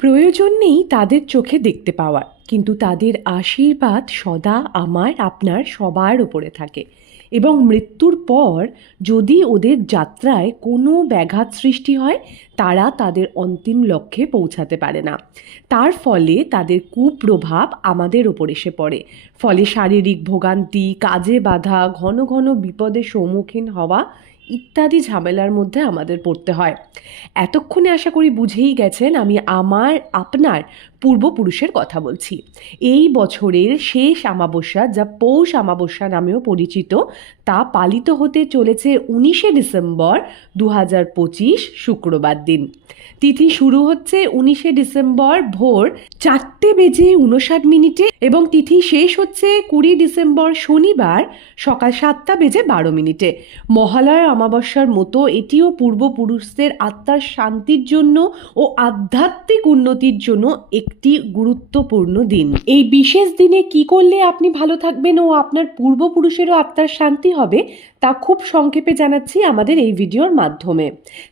প্রয়োজন নেই তাদের চোখে দেখতে পাওয়ার, কিন্তু তাদের আশীর্বাদ সদা আমার আপনার সবার উপরে থাকে। এবং মৃত্যুর পর যদি ওদের যাত্রায় কোনো ব্যাঘাত সৃষ্টি হয়, তারা তাদের অন্তিম লক্ষ্যে পৌঁছাতে পারে না। তার ফলে তাদের কুপ্রভাব আমাদের ওপর এসে পড়ে। ফলে শারীরিক ভোগান্তি, কাজে বাধা, ঘন ঘন বিপদের সম্মুখীন হওয়া ইত্যাদি ঝামেলার মধ্যে আমাদের পড়তে হয়। এতক্ষণে আশা করি বুঝেই গেছেন আমি আমার আপনার পূর্বপুরুষের কথা বলছি। এই বছরের শেষ অমাবস্যা, যা পৌষ অমাবস্যা নামেও পরিচিত, তা পালিত হতে চলেছে 19শে ডিসেম্বর 2025 শুক্রবার দিন। তিথি শুরু হচ্ছে 19শে ডিসেম্বর ভোর 4:59 এবং তিথি শেষ হচ্ছে 20 ডিসেম্বর শনিবার সকাল 7:12। মহালয়া অমাবস্যার মতো এটিও পূর্বপুরুষদের আত্মার শান্তির জন্য ও আধ্যাত্মিক উন্নতির জন্য একটি গুরুত্বপূর্ণ দিন। এই বিশেষ দিনে কি করলে আপনি ভালো থাকবেন ও আপনার পূর্বপুরুষেরও আত্মার শান্তি হবে, তা খুব সংক্ষেপে জানাচ্ছি আমাদের এই ভিডিওর মাধ্যমে।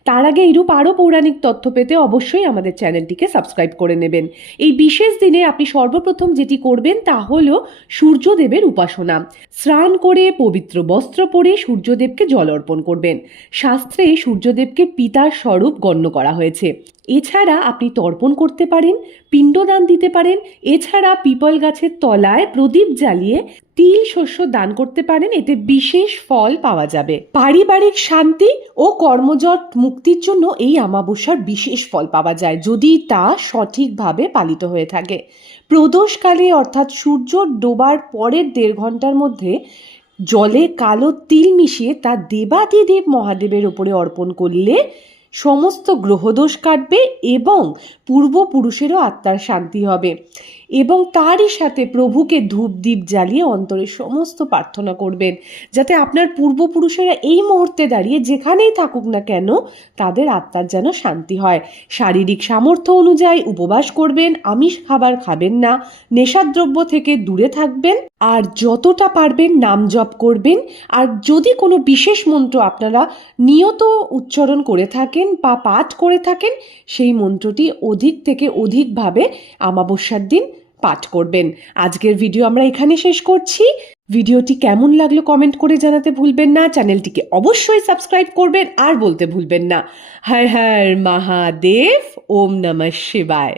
তার আগে এইরূপ আরও পৌরাণিক তথ্য পেতে অবশ্যই আমাদের চ্যানেলটিকে সাবস্ক্রাইব করে নেবেন। এই বিশেষ দিনে আপনি সর্বপ্রথম যেটি করবেন তা হলো সূর্যদেবের উপাসনা। স্নান করে পবিত্র বস্ত্র পরে সূর্যদেবকে জল অর্পণ করবেন। শাস্ত্রে সূর্যদেবকে পিতার স্বরূপ গণ্য করা হয়েছে। এছাড়া আপনি তর্পণ করতে পারেন, পিণ্ডদান দিতে পারেন। এছাড়া পিপল গাছের তলায় প্রদীপ জ্বালিয়ে তিল শস্য দান করতে পারেন, এতে বিশেষ ফল পাওয়া যাবে। পারিবারিক শান্তি ও কর্মজট মুক্তির জন্য এই অমাবস্যার বিশেষ ফল পাওয়া যায় যদি তা সঠিকভাবে পালিত হয়ে থাকে। প্রদোষকালে অর্থাৎ সূর্য ডোবার পরের 1.5 ঘন্টার মধ্যে জলে কালো তিল মিশিয়ে তা দেবাদিদেব মহাদেবের ওপরে অর্পণ করলে সমস্ত গ্রহদোষ কাটবে এবং পূর্বপুরুষেরও আত্মার শান্তি হবে। এবং তারই সাথে প্রভুকে ধূপ দ্বীপ জ্বালিয়ে অন্তরের সমস্ত প্রার্থনা করবেন যাতে আপনার পূর্বপুরুষেরা এই মুহূর্তে দাঁড়িয়ে যেখানেই থাকুক না কেন তাদের আত্মার যেন শান্তি হয়। শারীরিক সামর্থ্য অনুযায়ী উপবাস করবেন, আমিষ খাবার খাবেন না, নেশাদ্রব্য থেকে দূরে থাকবেন, আর যতটা পারবেন নাম জপ করবেন। আর যদি কোনো বিশেষ মন্ত্র আপনারা নিয়ত উচ্চারণ করে থাকেন বা পাঠ করে থাকেন, সেই মন্ত্রটি অধিক থেকে অধিকভাবে অমাবস্যার দিন পাঠ করবেন। আজকের ভিডিও আমরা এখানে শেষ করছি। ভিডিওটি কেমন লাগলো কমেন্ট করে জানাতে ভুলবেন না। চ্যানেলটিকে অবশ্যই সাবস্ক্রাইব করবেন আর বলতে ভুলবেন না, হর হর মহাদেব, ওম নমঃ শিবায়।